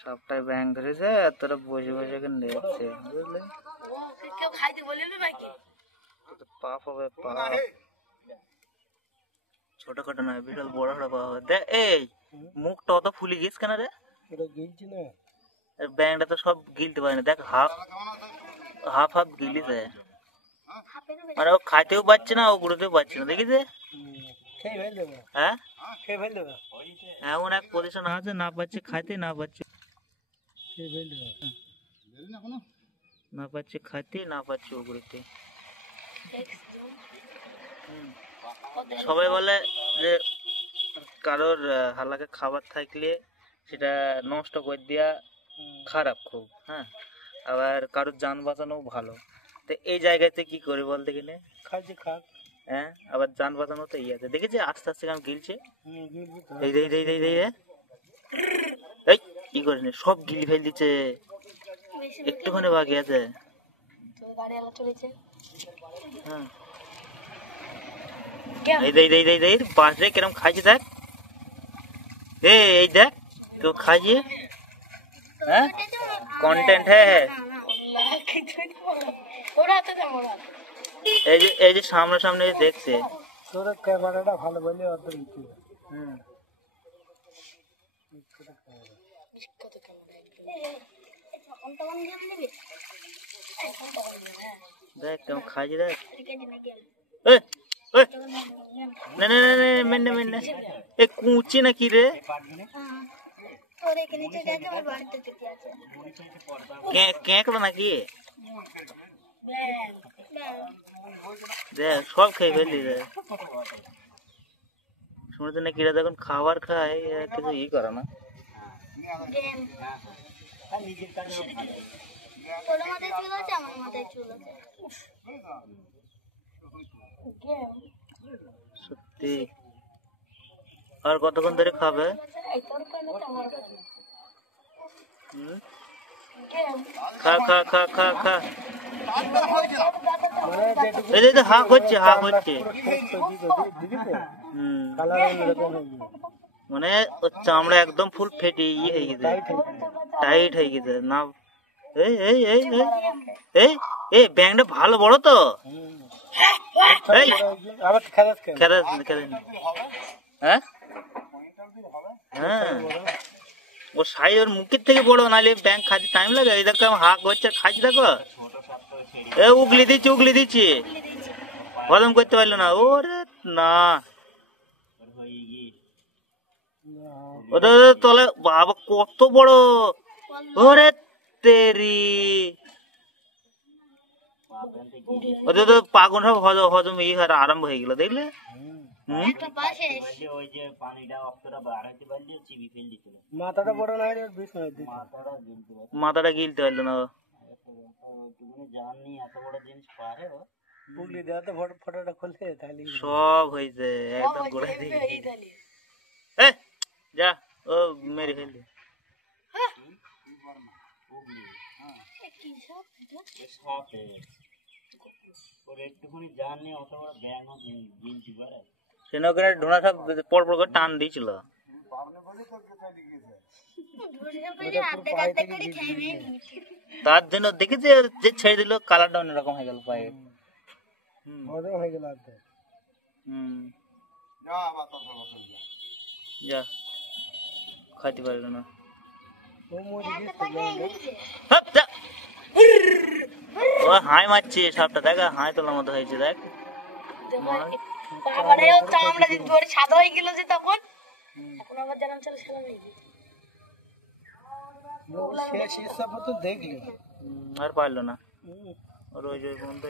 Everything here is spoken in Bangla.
সবটাই ব্যাং ধরেছে আর তোরা বসে বসে দেখছে বুঝলি কেউ খাইতে বলিল নাকি পাপ হবে পাপ ছোটখাটো নয় বিশাল বড় বড় পাপ হবে দেখ এই মুখটা অত ফুলে গেছ কেন রে এটা গিলছি না ব্যাংটা তো সব গিলতে পারে না দেখ হাফ হাফ হাফ গিলিছে মানে ও খাইতেও পাচ্ছে না ও গুঁড়োতেও পাচ্ছে না দেখিছে খেয়ে ফেল দেবে হ্যাঁ খেয়ে ফেল দেবে এমন এক পজিশন আছে না পাচ্ছে খাইতে না পাচ্ছে খেয়ে ফেল দেবে না পাচ্ছে খাইতে না পাচ্ছে ওগুলোতে সবাই বলে যে কারোর হালাকে খাবার থাকলে সেটা নষ্ট করে দেওয়া খারাপ খুব হ্যাঁ আবার কারোর যান বাঁচানো ভালো তো এই জায়গাতে কি করি বলতে গেলে খাইছে খাক হ্যাঁ আবার যান বাঁচানো তো ইয়ে আছে দেখেছি আস্তে আস্তে কেমন গিলছে এই এই কি করিনি সব গিলি ফেল দিচ্ছে একটুখানি বাকি আছে হ্যাঁ এই পাশে কিরম খাইছে দেখ এই দেখ কেউ খাইছে হ্যাঁ কন্টেন্ট হ্যাঁ এই যে সামনে দেখছে তোর ক্যামেরাটা ভালো বলে অত দেখ কেমন খাইছে দেখ মেনে এ কুচি নাকি রে কেঁকড়া নাকি দেখ সব খেয়ে ফেললি রে শুনেছি নাকি এরা যখন খাবার খায় কিছু ই করে না সত্যি আর কতক্ষণ ধরে খাবে খা খা খা খা খা এই হাঁক হচ্ছে মানে ওর চামড়া একদম ফুল ফেটে ইয়ে হয়ে গেছে টাইট হয়ে গেছে না এই এই এই এই এই ব্যাংকটা ভালো বড় তো হ্যাঁ হ্যাঁ ও সাইজ ওর মুখের থেকে বড় নাহলে ব্যাংক খাইতে টাইম লাগে এই দেখো হাঁক হচ্ছে খাইছি দেখো এ উগলি দিচ্ছি হজম করতে পারলো না ওরে না ওদের তলে বাবা কত বড় ওরে তেরি ওদের তো পাগল সব হজম ই আরম্ভ হয়ে গেল দেখলে মাথাটা গিলতে পারলো না সব হয়েছে একদম গোড়া দিয়ে যা ও মেরে ফেললি ঢোনা সব পর করে টান দিয়েছিল তার জন্য দেখেছি যে ছেড়ে দিল কালারটা অন্যরকম হয়ে গেল পায়ে যা খাইতে পারল না ও হাই মারছে সবটা দেখা হাই তোলার মতো হয়েছে দেখ সাদা হয়ে গেল যে তখন এখন আবার জানাম চলে দেখলি আর পারলো না ওর ওই পর্যন্ত